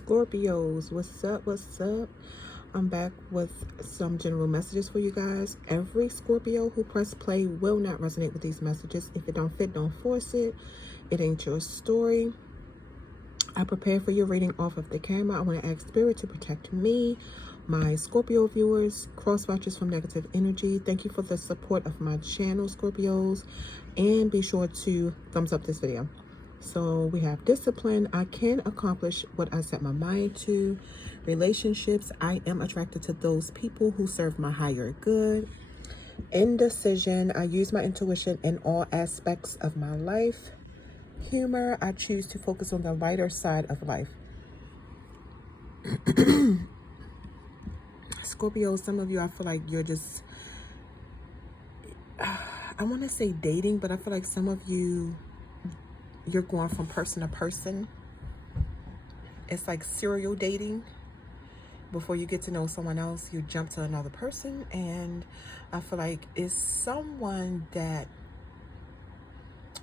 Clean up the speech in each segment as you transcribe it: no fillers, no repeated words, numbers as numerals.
Scorpios, what's up? I'm back with some general messages for you guys. Every Scorpio who press play will not resonate with these messages. If it don't fit, don't force it. It ain't your story. I prepare for your reading off of the camera. I want to ask Spirit to protect me, my Scorpio viewers, cross watchers from negative energy. Thank you for the support of my channel, Scorpios, and be sure to thumbs up this video. So we have discipline. I can accomplish what I set my mind to. Relationships. I am attracted to those people who serve my higher good. Indecision. I use my intuition in all aspects of my life. Humor. I choose to focus on the lighter side of life. Scorpio, some of you, I feel like you're just, I want to say dating, but I feel like some of you, you're going from person to person. It's like serial dating. Before you get to know someone else, you jump to another person. And I feel like it's someone that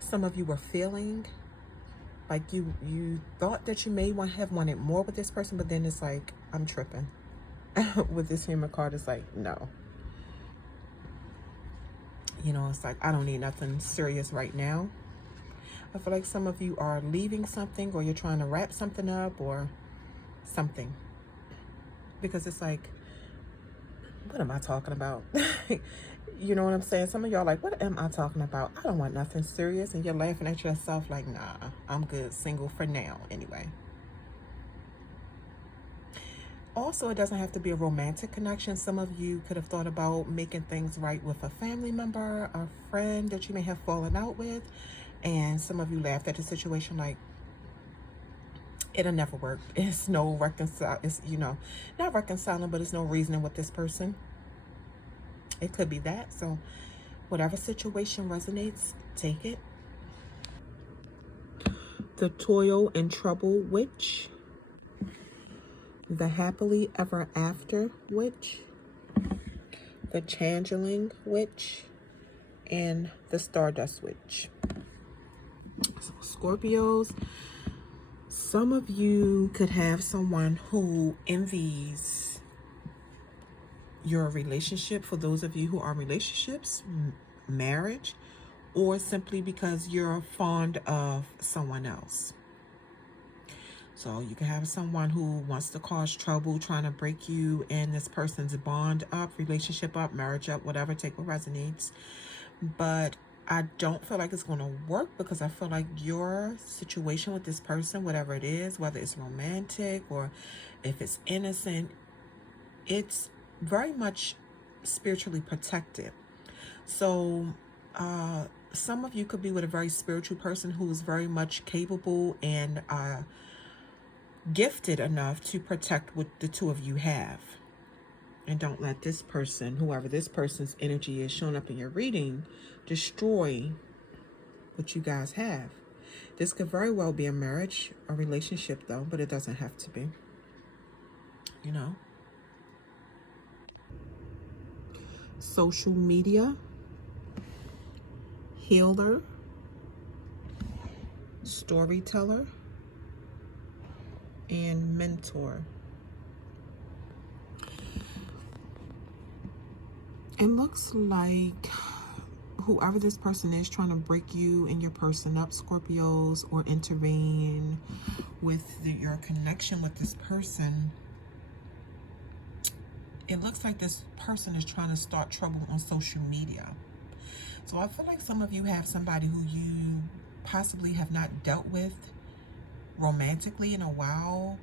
some of you were feeling. Like you thought that you may have wanted more with this person, but then it's like, I'm tripping. With this Hammer card, it's like, no. You know, it's like, I don't need nothing serious right now. I feel like some of you are leaving something, or you're trying to wrap something up or something. Because it's like, what am I talking about? You know what I'm saying? Some of y'all like, what am I talking about? I don't want nothing serious. And you're laughing at yourself like, nah, I'm good, single for now anyway. Also, it doesn't have to be a romantic connection. Some of you could have thought about making things right with a family member, a friend that you may have fallen out with. And some of you laughed at the situation like, it'll never work. It's no it's, you know, not reconciling, but it's no reasoning with this person. It could be that. So whatever situation resonates, take it. The Toil and Trouble Witch. The Happily Ever After Witch. The Changeling Witch. And the Stardust Witch. So Scorpios, some of you could have someone who envies your relationship. For those of you who are in relationships, marriage, or simply because you're fond of someone else. So you can have someone who wants to cause trouble, trying to break you and this person's bond up, relationship up, marriage up, whatever, take what resonates. But I don't feel like it's going to work, because I feel like your situation with this person, whatever it is, whether it's romantic or if it's innocent, it's very much spiritually protected. So some of you could be with a very spiritual person who is very much capable and gifted enough to protect what the two of you have. And don't let this person, whoever this person's energy is showing up in your reading, destroy what you guys have. This could very well be a marriage, a relationship though, but it doesn't have to be. You know? Social media. Healer. Storyteller. And mentor. It looks like whoever this person is trying to break you and your person up, Scorpios, or intervene with your connection with this person. It looks like this person is trying to start trouble on social media. So I feel like some of you have somebody who you possibly have not dealt with romantically in a while.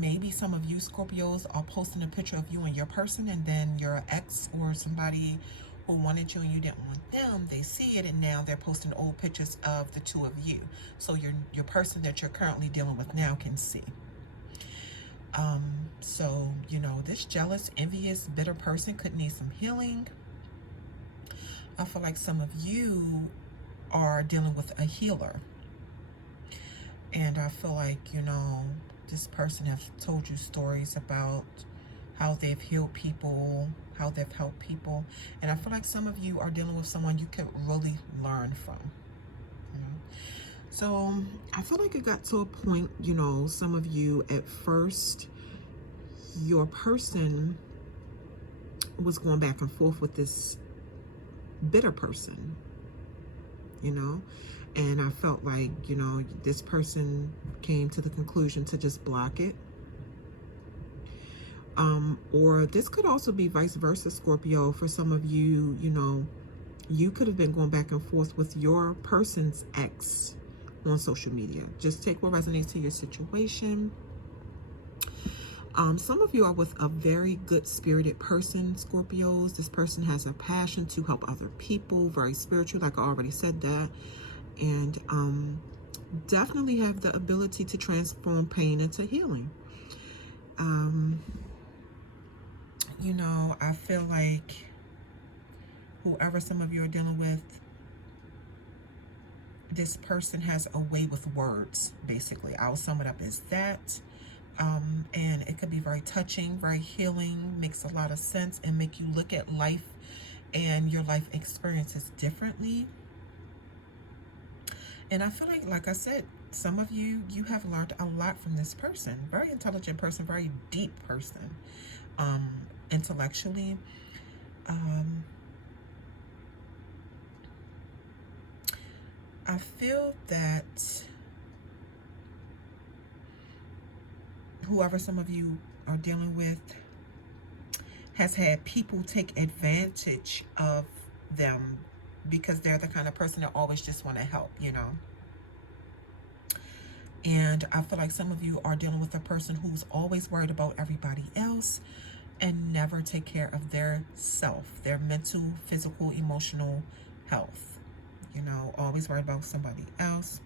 Maybe some of you Scorpios are posting a picture of you and your person, and then your ex or somebody who wanted you and you didn't want them, they see it, and now they're posting old pictures of the two of you. So your person that you're currently dealing with now can see. So, you know, this jealous, envious, bitter person could need some healing. I feel like some of you are dealing with a healer. And I feel like, you know, this person has told you stories about how they've healed people, how they've helped people. And I feel like some of you are dealing with someone you could really learn from. You know? So I feel like it got to a point, you know, some of you at first, your person was going back and forth with this bitter person, you know, and I felt like, you know, this person came to the conclusion to just block it. Or this could also be vice versa, Scorpio. For some of you, you know, you could have been going back and forth with your person's ex on social media. Just take what resonates to your situation. Some of you are with a very good-spirited person, Scorpios. This person has a passion to help other people, very spiritual, like I already said that. And definitely have the ability to transform pain into healing. You know, I feel like whoever some of you are dealing with, this person has a way with words, basically. I'll sum it up as that. And it could be very touching, very healing, makes a lot of sense, and make you look at life and your life experiences differently. And I feel like I said, some of you, you have learned a lot from this person. Very intelligent person, very deep person, intellectually. I feel that whoever some of you are dealing with has had people take advantage of them because they're the kind of person that always just want to help, you know. And I feel like some of you are dealing with a person who's always worried about everybody else and never take care of their self, their mental, physical, emotional health. You know, always worried about somebody else.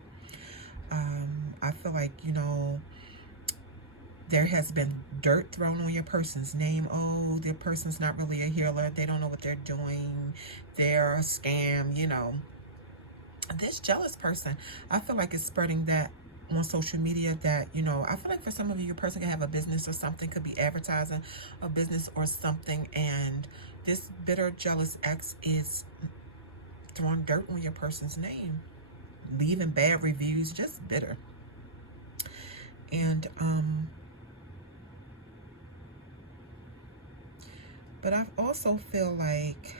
I feel like, you know, there has been dirt thrown on your person's name. Oh, their person's not really a healer. They don't know what they're doing. They're a scam, you know. This jealous person, I feel like it's spreading that on social media that, you know, I feel like for some of you, your person can have a business or something, could be advertising a business or something, and this bitter, jealous ex is throwing dirt on your person's name, leaving bad reviews, just bitter. And, but I also feel like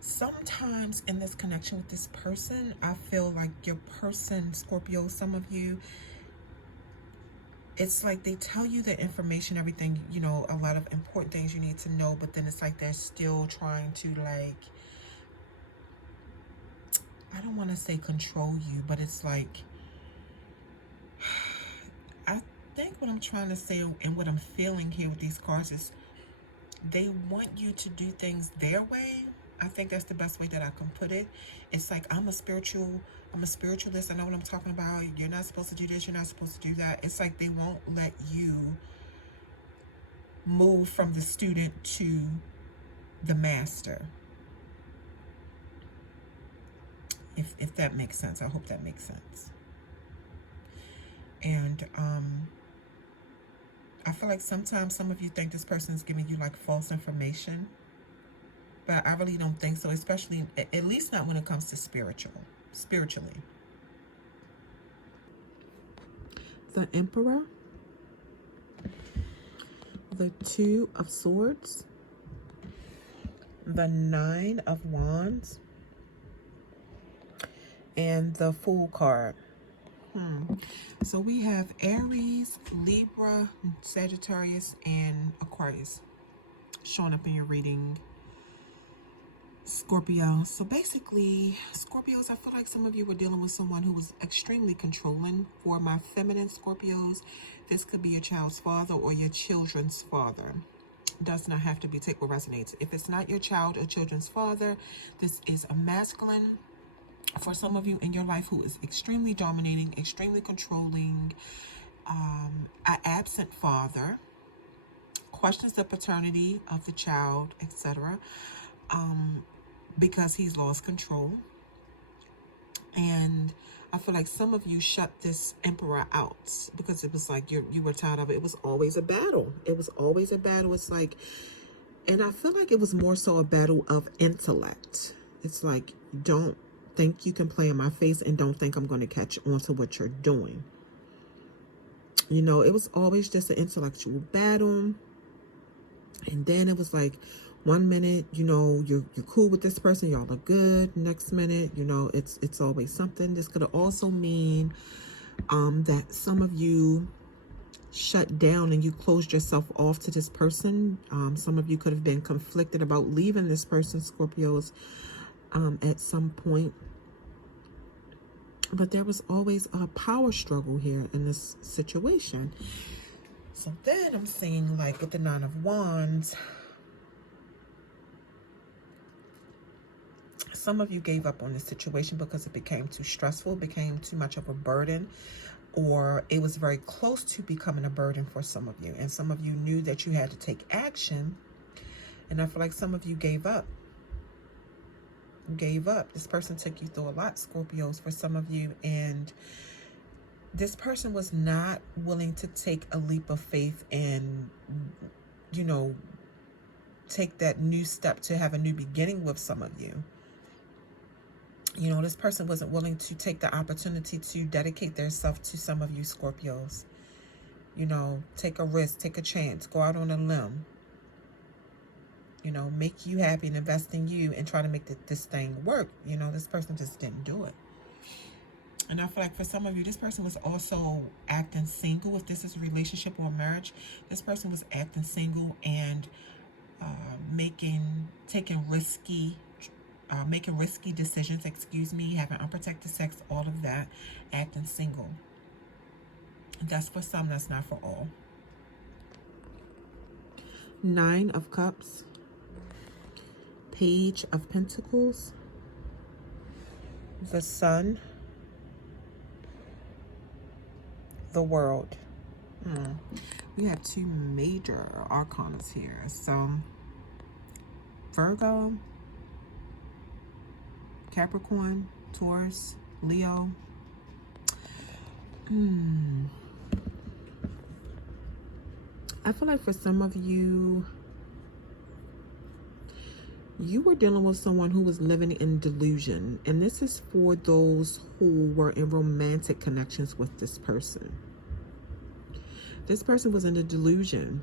sometimes in this connection with this person, I feel like your person, Scorpio, some of you, it's like they tell you the information, everything, you know, a lot of important things you need to know, but then it's like they're still trying to, like, I don't want to say control you, but it's like, I think what I'm trying to say and what I'm feeling here with these cards is they want you to do things their way. I think that's the best way that I can put it. It's like, I'm a spiritualist. I know what I'm talking about. You're not supposed to do this. You're not supposed to do that. It's like they won't let you move from the student to the master. If that makes sense. I hope that makes sense. And I feel like sometimes some of you think this person is giving you like false information, but I really don't think so, especially, at least not when it comes to spiritually. The Emperor, the Two of Swords, the Nine of Wands, and the Fool card. So we have Aries, Libra, Sagittarius, and Aquarius showing up in your reading, Scorpio. So basically, Scorpios, I feel like some of you were dealing with someone who was extremely controlling. For my feminine Scorpios, this could be your child's father or your children's father. Does not have to be, take what resonates. If it's not your child or children's father, this is a masculine for some of you in your life who is extremely dominating, extremely controlling, an absent father, questions the paternity of the child, etc., because he's lost control. And I feel like some of you shut this Emperor out because it was like you were tired of it. It was always a battle. It was always a battle. It's like, and I feel like it was more so a battle of intellect. It's like, don't think you can play in my face and don't think I'm going to catch on to what you're doing. You know, it was always just an intellectual battle. And then it was like, one minute, you know, you're cool with this person, y'all are good. Next minute, you know, it's always something. This could also mean that some of you shut down and you closed yourself off to this person. Some of you could have been conflicted about leaving this person, Scorpios, at some point. But there was always a power struggle here in this situation. So then I'm seeing, like, with the Nine of Wands, some of you gave up on this situation because it became too stressful, became too much of a burden, or it was very close to becoming a burden for some of you. And some of you knew that you had to take action. And I feel like some of you gave up. This person took you through a lot, Scorpios, for some of you. And this person was not willing to take a leap of faith and, you know, take that new step to have a new beginning with some of you. You know, this person wasn't willing to take the opportunity to dedicate themselves to some of you, Scorpios. You know, take a risk, take a chance, go out on a limb. You know, make you happy and invest in you and try to make this thing work. You know, this person just didn't do it. And I feel like for some of you, this person was also acting single. If this is a relationship or a marriage, this person was acting single and taking risky decisions, having unprotected sex, all of that, acting single. That's for some, that's not for all. Nine of Cups, Page of Pentacles, the Sun, the World. We have two major arcanas here. So Virgo, Capricorn, Taurus, Leo. I feel like for some of you, you were dealing with someone who was living in delusion. And this is for those who were in romantic connections with this person. This person was in a delusion.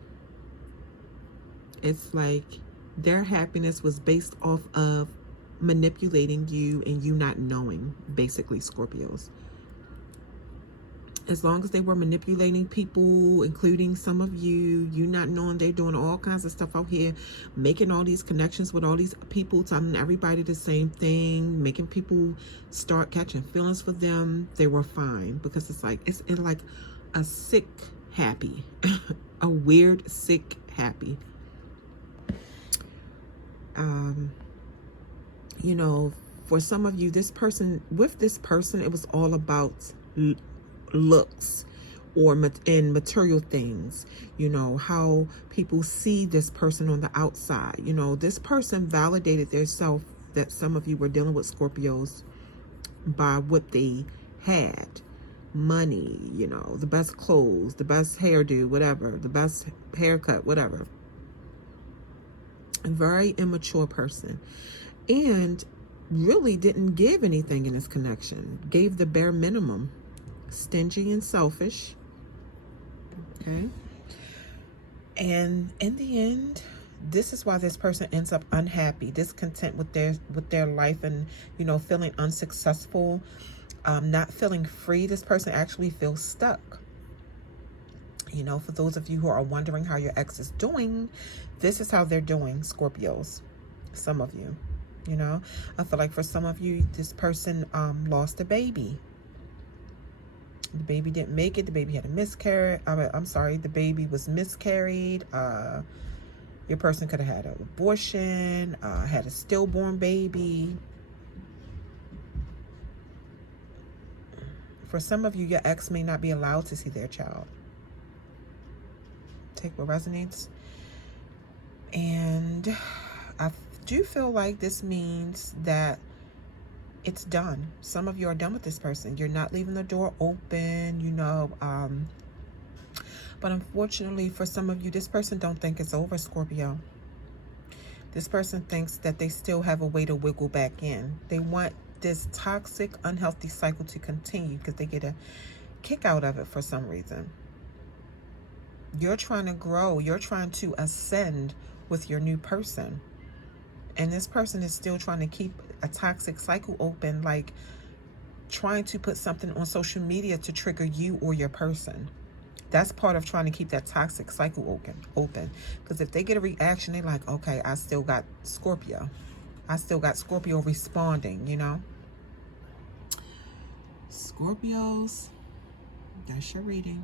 It's like their happiness was based off of manipulating you and you not knowing, basically, Scorpios. As long as they were manipulating people, including some of you, you not knowing they're doing all kinds of stuff out here, making all these connections with all these people, telling everybody the same thing, making people start catching feelings for them, they were fine. Because it's like a sick happy, a weird sick happy. You know, for some of you, with this person, it was all about looks or in material things. You know, how people see this person on the outside. You know, this person validated their self, that some of you were dealing with, Scorpios, by what they had. Money, you know, the best clothes, the best hairdo, whatever, the best haircut, whatever. A very immature person. And really didn't give anything in this connection. Gave the bare minimum. Stingy and selfish. Okay. And in the end, this is why this person ends up unhappy, discontent with their life, and, you know, feeling unsuccessful, not feeling free. This person actually feels stuck. You know, for those of you who are wondering how your ex is doing, this is how they're doing, Scorpios. Some of you, you know, I feel like for some of you, this person lost a baby. The baby didn't make it. The baby had a miscarriage. The baby was miscarried. Your person could have had an abortion, had a stillborn baby. For some of you, your ex may not be allowed to see their child. Take what resonates. And I do feel like this means that it's done. Some of you are done with this person. You're not leaving the door open, you know. But unfortunately, for some of you, this person don't think it's over, Scorpio. This person thinks that they still have a way to wiggle back in. They want this toxic, unhealthy cycle to continue because they get a kick out of it for some reason. You're trying to grow. You're trying to ascend with your new person. And this person is still trying to keep a toxic cycle open, like trying to put something on social media to trigger you or your person. That's part of trying to keep that toxic cycle open. Because if they get a reaction, they're like, okay, I still got Scorpio. I still got Scorpio responding, you know. Scorpios, that's your reading.